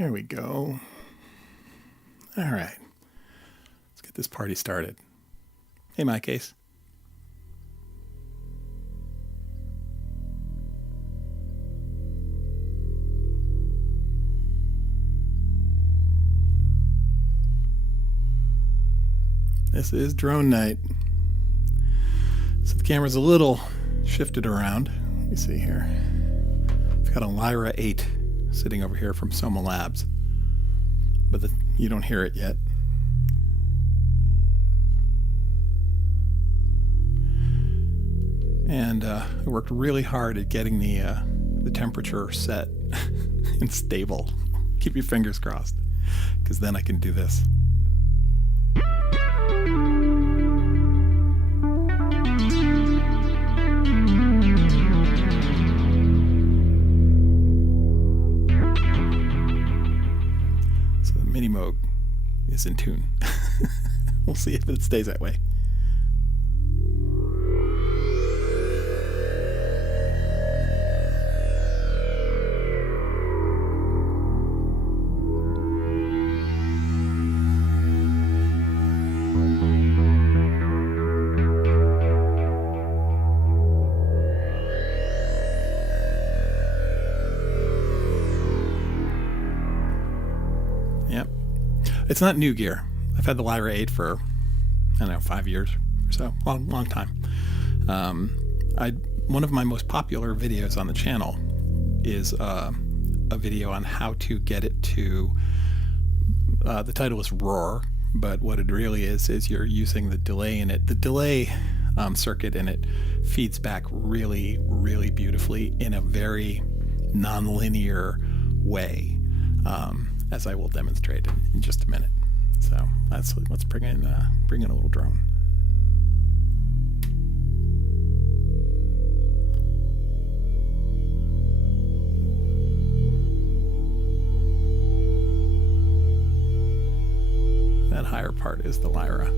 There we go. All right. Let's get this party started. Hey, my case. This is drone night. So the camera's a little shifted around. Let me see here. I've got a Lyra-8 sitting over here from Soma Labs, but you don't hear it yet. And I worked really hard at getting the temperature set and stable. Keep your fingers crossed, because then I can do this. Mini mode is in tune. We'll see if it stays that way. Yep. It's not new gear. I've had the Lyra-8 for, 5 years or so. Long time. One of my most popular videos on the channel is a video on how to get it to, the title is Roar, but what it really is you're using the delay in it. The delay circuit in it feeds back really, really beautifully in a very non-linear way. As I will demonstrate in just a minute. So let's bring in a little drone. That higher part is the Lyra.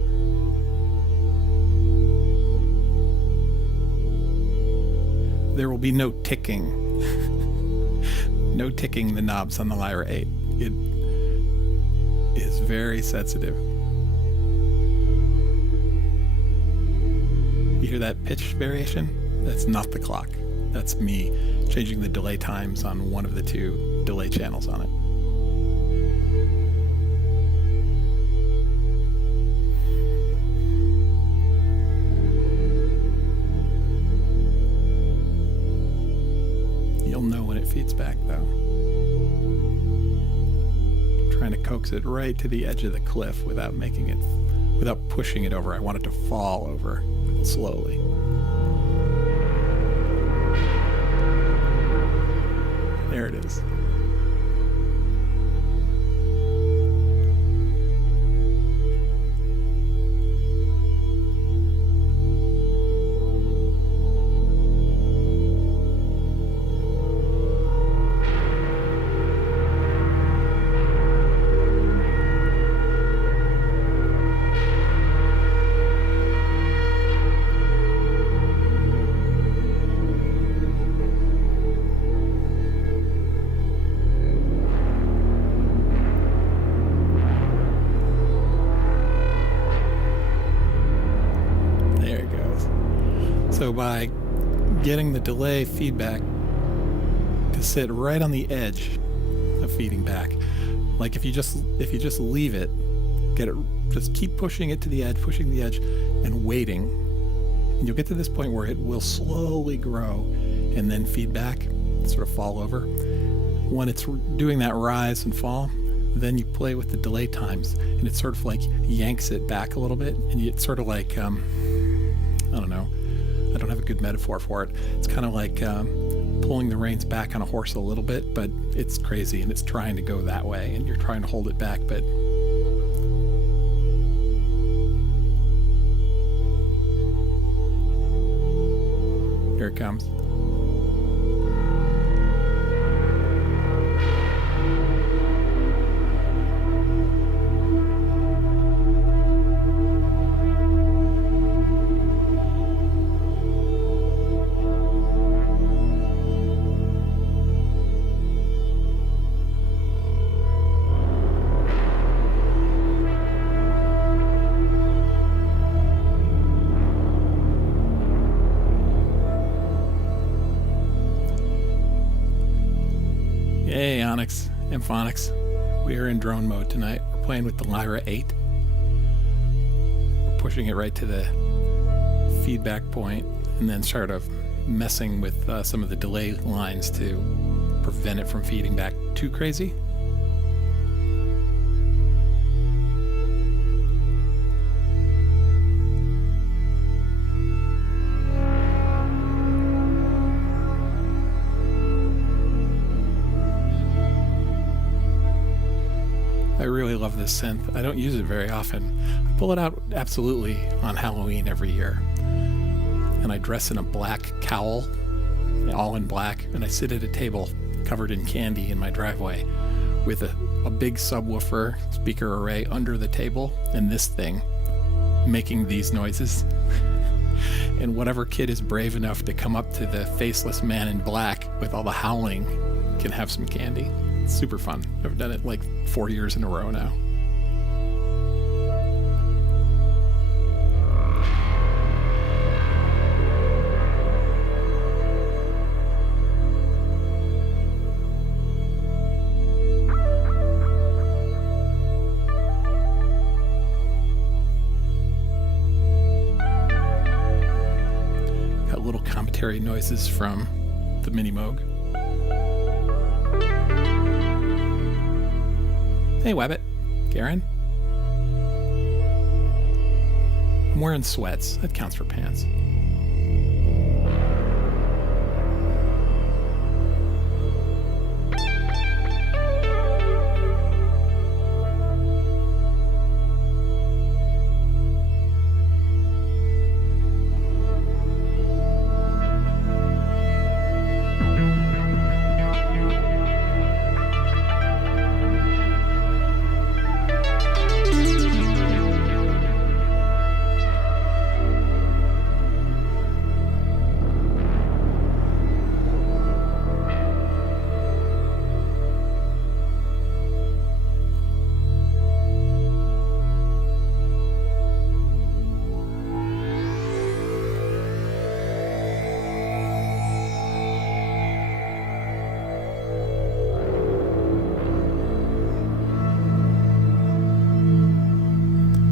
There will be no ticking. No ticking the knobs on the Lyra-8. It is very sensitive. You hear that pitch variation? That's not the clock. That's me changing the delay times on one of the two delay channels on it. You'll know when it feeds back though. Trying to coax it right to the edge of the cliff without pushing it over. I want it to fall over slowly. There it is. So by getting the delay feedback to sit right on the edge of feeding back, like if you just leave it, just keep pushing it to the edge, pushing the edge, and waiting, and you'll get to this point where it will slowly grow and then feed back, sort of fall over. When it's doing that rise and fall, then you play with the delay times, and it sort of like yanks it back a little bit, and it's sort of like I don't know. I don't have a good metaphor for it. It's kind of like pulling the reins back on a horse a little bit, but it's crazy and it's trying to go that way and you're trying to hold it back, but here it comes. Onyx and Phonics. We are in drone mode tonight. We're playing with the Lyra-8. We're pushing it right to the feedback point and then sort of messing with some of the delay lines to prevent it from feeding back too crazy. I really love this synth. I don't use it very often. I pull it out absolutely on Halloween every year. And I dress in a black cowl, all in black, and I sit at a table covered in candy in my driveway with a big subwoofer speaker array under the table and this thing making these noises. And whatever kid is brave enough to come up to the faceless man in black with all the howling can have some candy. It's super fun. I've done it like 4 years in a row now. Got little commentary noises from the Mini Moog. Hey, Wabbit. Garen. I'm wearing sweats. That counts for pants.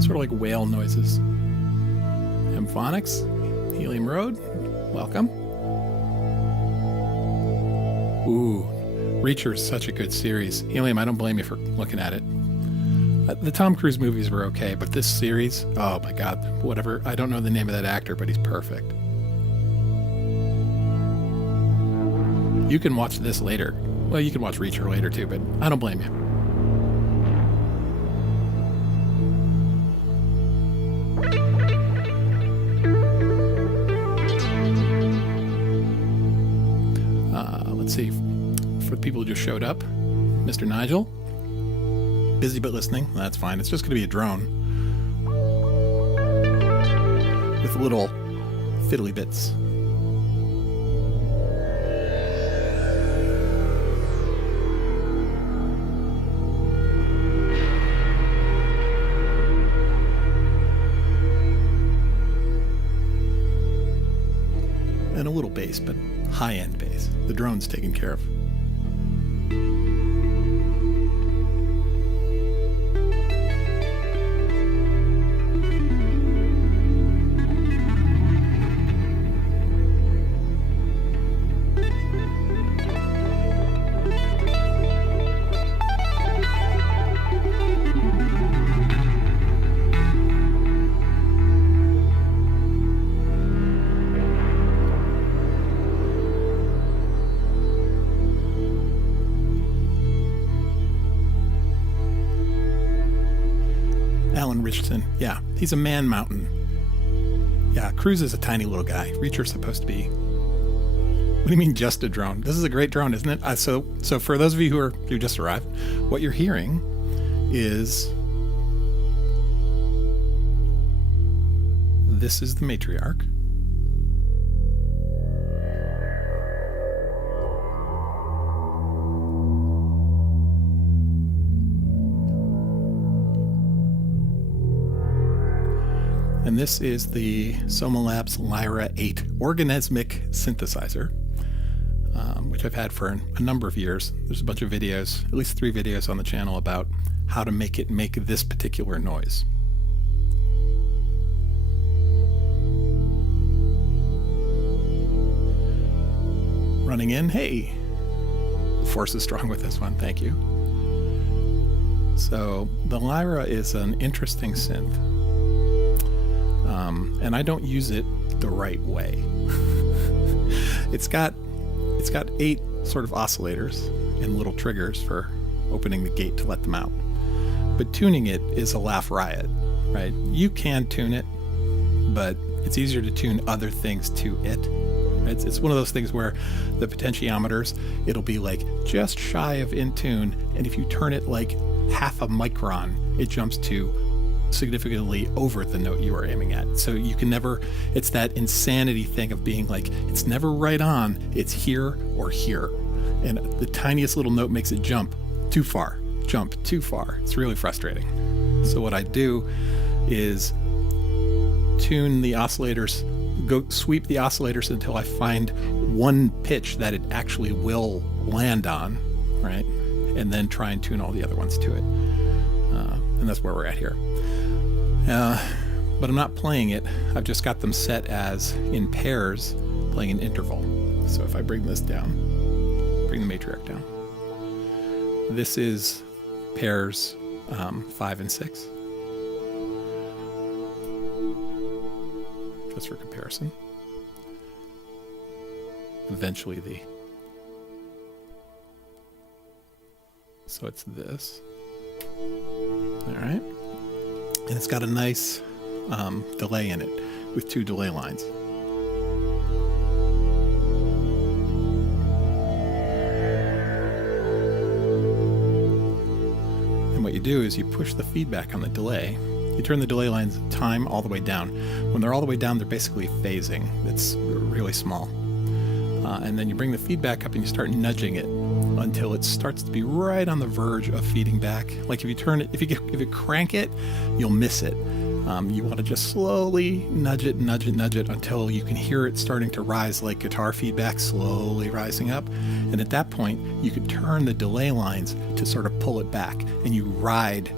Sort of like whale noises. Phonics, Helium Road, welcome. Ooh, Reacher is such a good series. Helium, I don't blame you for looking at it. The Tom Cruise movies were okay, but this series, oh my God, whatever. I don't know the name of that actor, but he's perfect. You can watch this later. Well, you can watch Reacher later too, but I don't blame you. Let's see, for the people who just showed up, Mr. Nigel, busy but listening. That's fine. It's just going to be a drone with little fiddly bits. And a little bass, but high-end bass. The drone's taken care of. Richardson. Yeah, he's a man mountain. Yeah, Cruise is a tiny little guy. Reacher's supposed to be... What do you mean just a drone? This is a great drone, isn't it? So for those of you who just arrived, what you're hearing is... This is the matriarch. And this is the Soma Labs Lyra-8 organismic synthesizer, which I've had for a number of years. There's a bunch of videos, at least 3 videos on the channel about how to make it make this particular noise. Running in, hey, the force is strong with this one, thank you. So the Lyra is an interesting synth, and I don't use it the right way. It's got 8 sort of oscillators and little triggers for opening the gate to let them out. But tuning it is a laugh riot, right? You can tune it, but it's easier to tune other things to it. It's one of those things where the potentiometers, it'll be like just shy of in tune, and if you turn it like half a micron, it jumps to significantly over the note you are aiming at. So you can never, it's that insanity thing of being like, it's never right on, it's here or here. And the tiniest little note makes it jump too far. It's really frustrating. So what I do is tune the oscillators, go sweep the oscillators until I find one pitch that it actually will land on, right? And then try and tune all the other ones to it. And that's where we're at here. But I'm not playing it. I've just got them set as in pairs, playing an interval. So if I bring this down, bring the matriarch down. This is pairs 5 and 6. Just for comparison. Eventually so it's this. All right. And it's got a nice delay in it with 2 delay lines. And what you do is you push the feedback on the delay. You turn the delay lines time all the way down. When they're all the way down, they're basically phasing. It's really small. And then you bring the feedback up and you start nudging it until it starts to be right on the verge of feeding back. Like if you turn it, if you crank it, you'll miss it. You want to just slowly nudge it until you can hear it starting to rise like guitar feedback, slowly rising up. And at that point, you could turn the delay lines to sort of pull it back, and you ride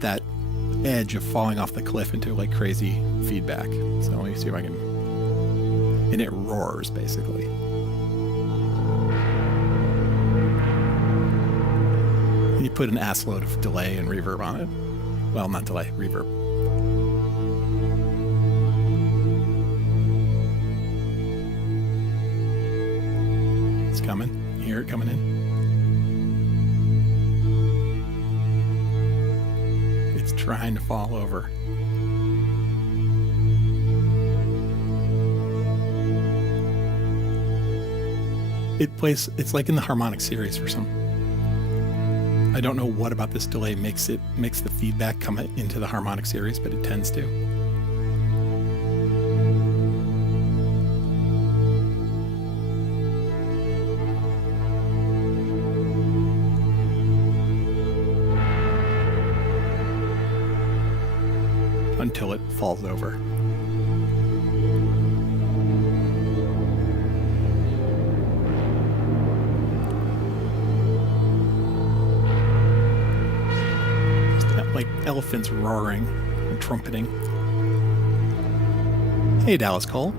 that edge of falling off the cliff into like crazy feedback. So let me see if I can, and it roars basically. You put an ass load of delay and reverb on it. Well, not delay, reverb. It's coming. You hear it coming in? It's trying to fall over. It plays, it's like in the harmonic series for some. I don't know what about this delay makes the feedback come into the harmonic series, but it tends to. Until it falls over. Like elephants roaring and trumpeting. Hey, Dallas Cole.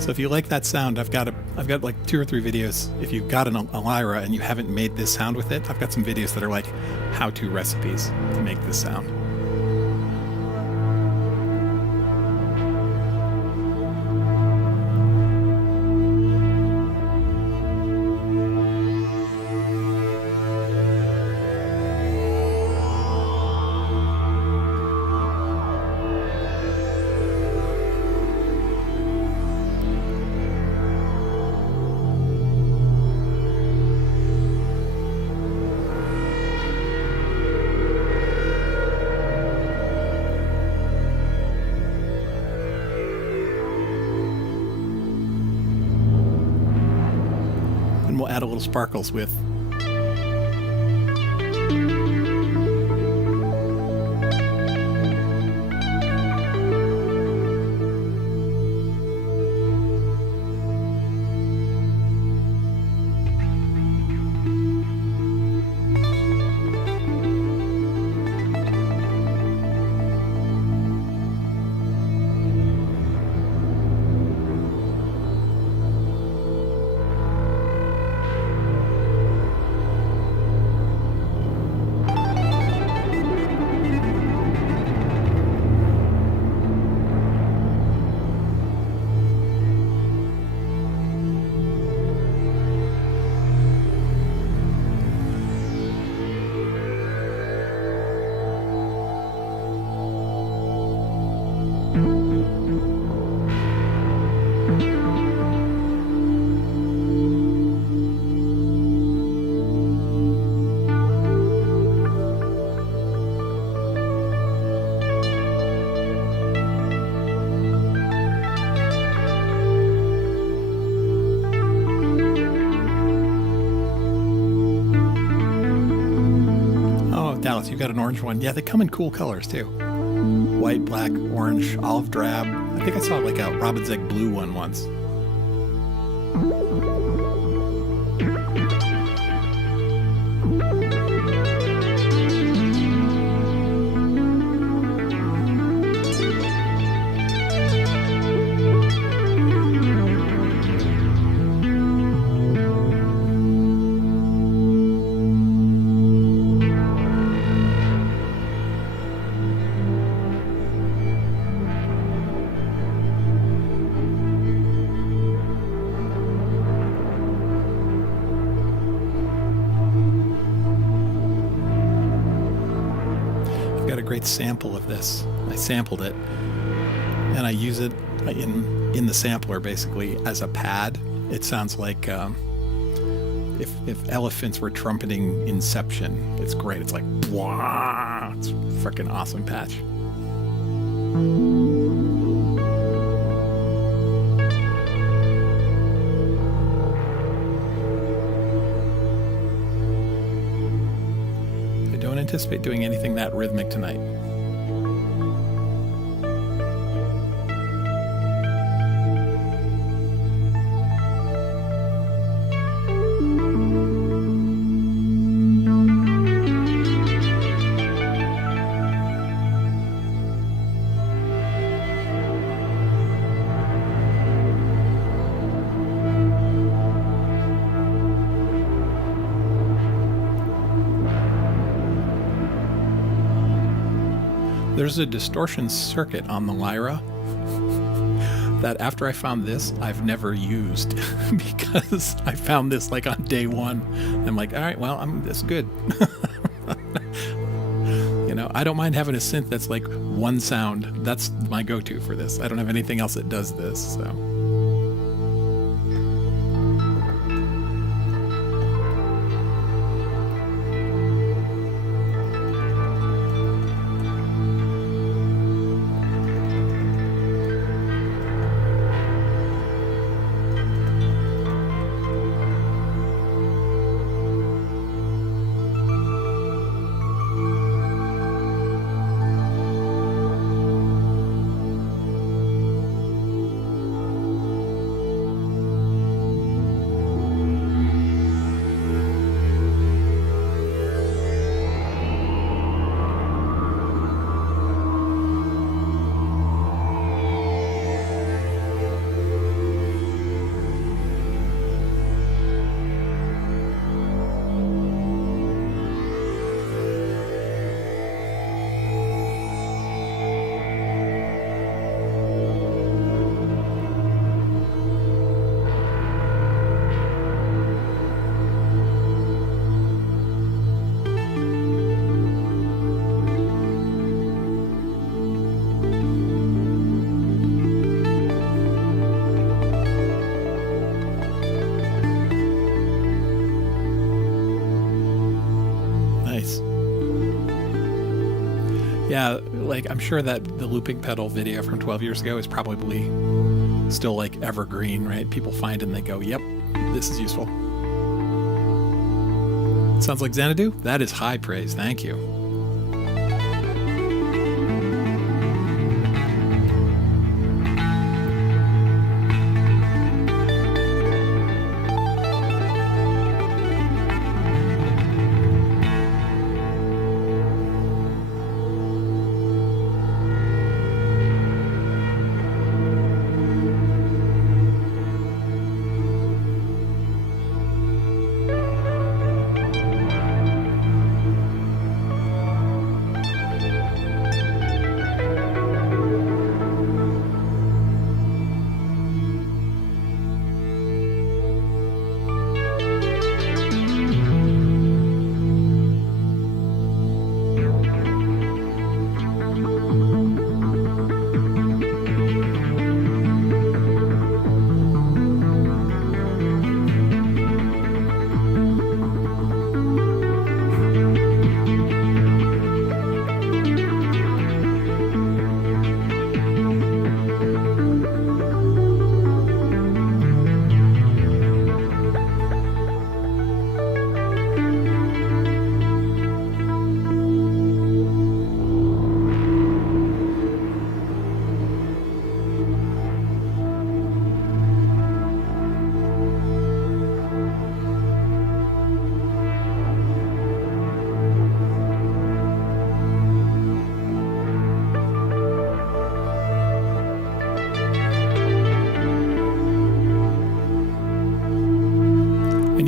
So if you like that sound, I've got like 2 or 3 videos. If you've got a Lyra and you haven't made this sound with it, I've got some videos that are like how-to recipes to make this sound. We'll add a little sparkles with You got an orange one. Yeah, they come in cool colors too. White, black, orange, olive drab. I think I saw like a robin's egg blue one once. Great sample of this. I sampled it and I use it in the sampler basically as a pad. It sounds like if elephants were trumpeting Inception. It's great. It's like wah! It's a freaking awesome patch. Anticipate doing anything that rhythmic tonight. There's a distortion circuit on the Lyra that after I found this, I've never used because I found this like on day one. I'm like, all right, well, that's good. You know, I don't mind having a synth that's like one sound. That's my go-to for this. I don't have anything else that does this, so. Yeah, like I'm sure that the looping pedal video from 12 years ago is probably still like evergreen, right? People find it and they go, yep, this is useful. Sounds like Xanadu? That is high praise, thank you.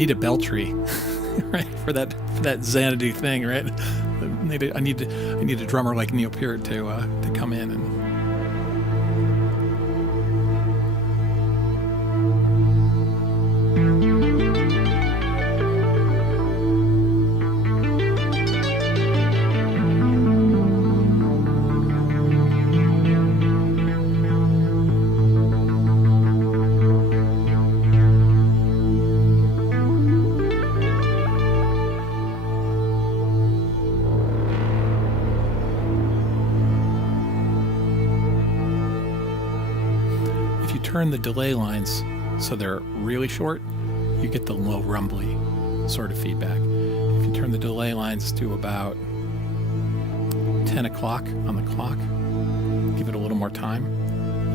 need a bell tree, right? For that Xanadu thing, right? I need a drummer like Neil Peart to come in and. Turn the delay lines so they're really short, you get the low rumbly sort of feedback. If you turn the delay lines to about 10 o'clock on the clock, give it a little more time,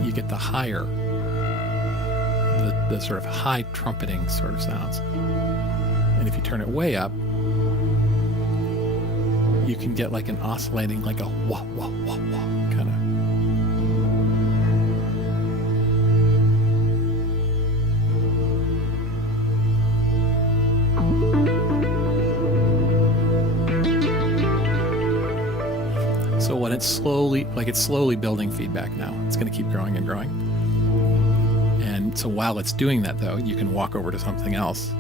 you get the higher, the sort of high trumpeting sort of sounds. And if you turn it way up, you can get like an oscillating, like a wah, wah, wah, wah kind of. So when it's slowly building feedback now, it's going to keep growing and growing. And so while it's doing that, though, you can walk over to something else.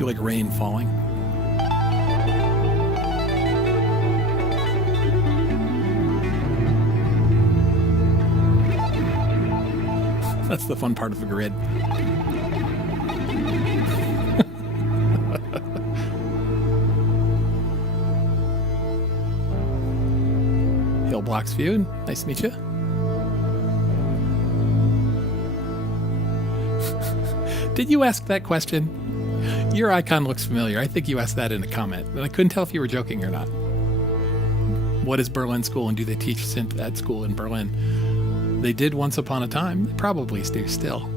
Like rain falling. That's the fun part of the grid. Hill Blocks Feud, nice to meet you. Did you ask that question? Your icon looks familiar. I think you asked that in a comment, and I couldn't tell if you were joking or not. What is Berlin School, and do they teach synth at school in Berlin? They did once upon a time. They probably do still.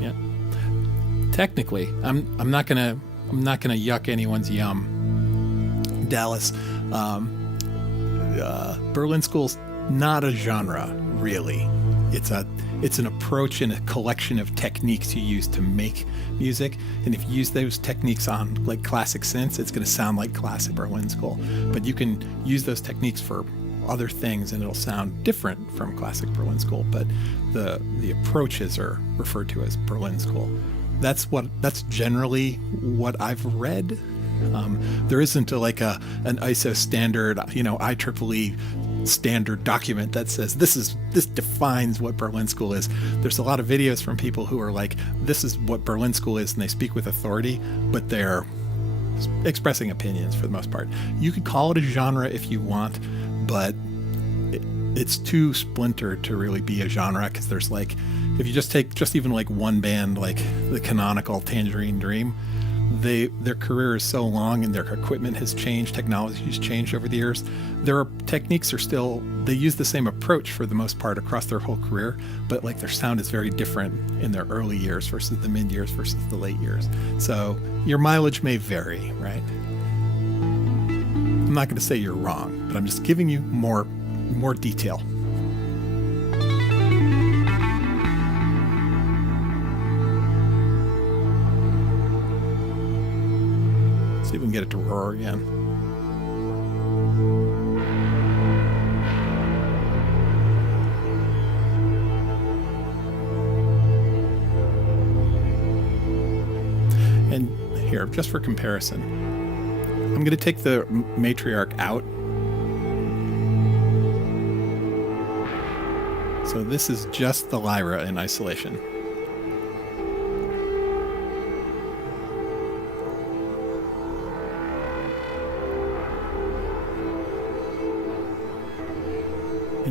Yeah. Technically, I'm not gonna yuck anyone's yum. Dallas, Berlin School's not a genre, really. It's an approach and a collection of techniques you use to make music. And if you use those techniques on like classic synths, it's going to sound like classic Berlin School. But you can use those techniques for other things and it'll sound different from classic Berlin School. But the approaches are referred to as Berlin School. That's generally what I've read. There isn't an ISO standard, IEEE standard document that says this defines what Berlin School is. There's a lot of videos from people who are like, this is what Berlin School is, and they speak with authority, but they're expressing opinions for the most part. You could call it a genre if you want, but it's too splintered to really be a genre, because there's like, if you just take even like one band, like the canonical Tangerine Dream, their career is so long and their equipment has changed, technology has changed over the years. Their techniques they use the same approach for the most part across their whole career, but like their sound is very different in their early years versus the mid years versus the late years. So your mileage may vary, right? I'm not going to say you're wrong, but I'm just giving you more detail. See if we can get it to roar again. And here, just for comparison, I'm going to take the matriarch out. So this is just the Lyra in isolation.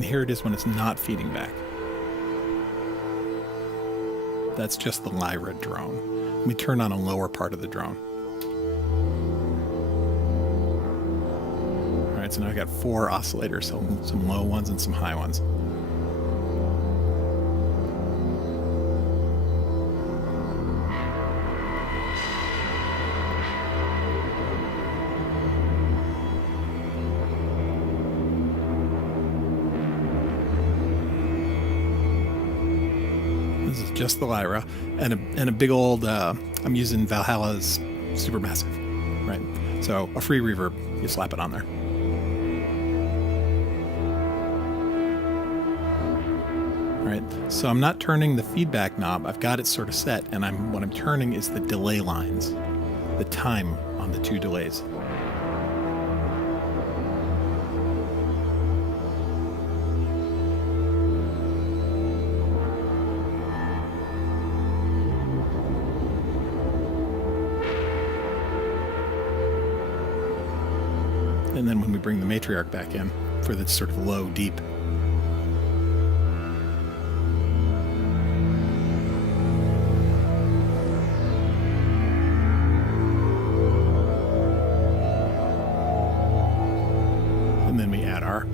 And here it is when it's not feeding back. That's just the Lyra drone. Let me turn on a lower part of the drone. All right, so now I got 4 oscillators, so some low ones and some high ones. This is just the Lyra and a big old, I'm using Valhalla's Supermassive, right? So a free reverb, you slap it on there. All right, so I'm not turning the feedback knob. I've got it sort of set, and what I'm turning is the delay lines, the time on the 2 delays. And then when we bring the matriarch back in for the sort of low, deep. And then we add our.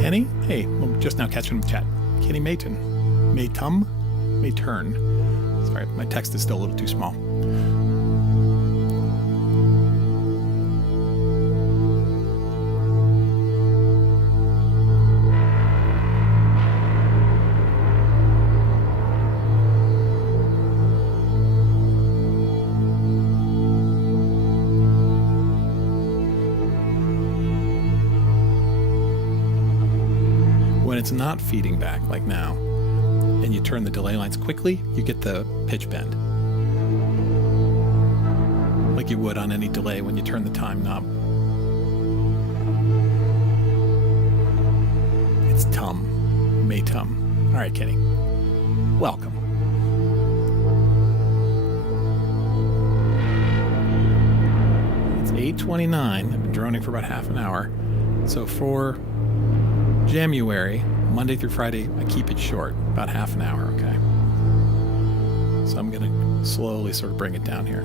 Kenny? Hey, well, just now catching him in chat. Kenny Mayton. Mayturn. Sorry, my text is still a little too small. When it's not feeding back, like now, and you turn the delay lines quickly, you get the pitch bend. Like you would on any delay when you turn the time knob. It's Maytum. All right, Kenny. Welcome. It's 8:29. I've been droning for about half an hour. So for January, Monday through Friday, I keep it short, about half an hour, okay? So I'm going to slowly sort of bring it down here.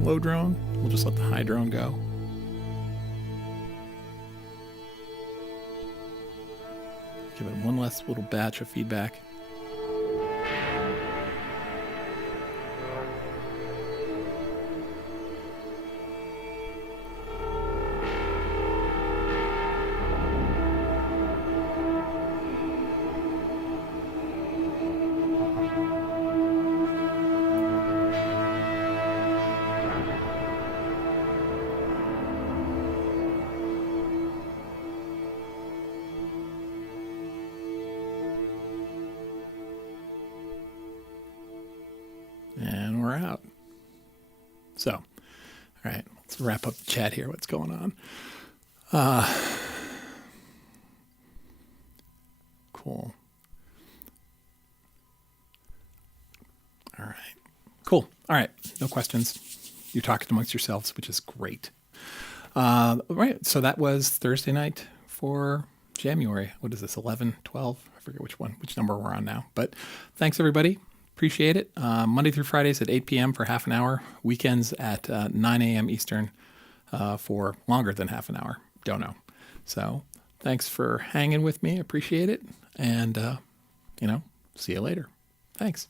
Low drone. We'll just let the high drone go. Give it one last little batch of feedback. And we're out. So, all right, let's wrap up the chat here. What's going on? Cool. All right. Cool. All right. No questions. You're talking amongst yourselves, which is great. Right. So that was Thursday night for January. What is this? 11, 12? I forget which number we're on now. But thanks everybody. Appreciate it. Monday through Fridays at 8 p.m. for half an hour. Weekends at 9 a.m. Eastern for longer than half an hour. Don't know. So thanks for hanging with me. Appreciate it. And, see you later. Thanks.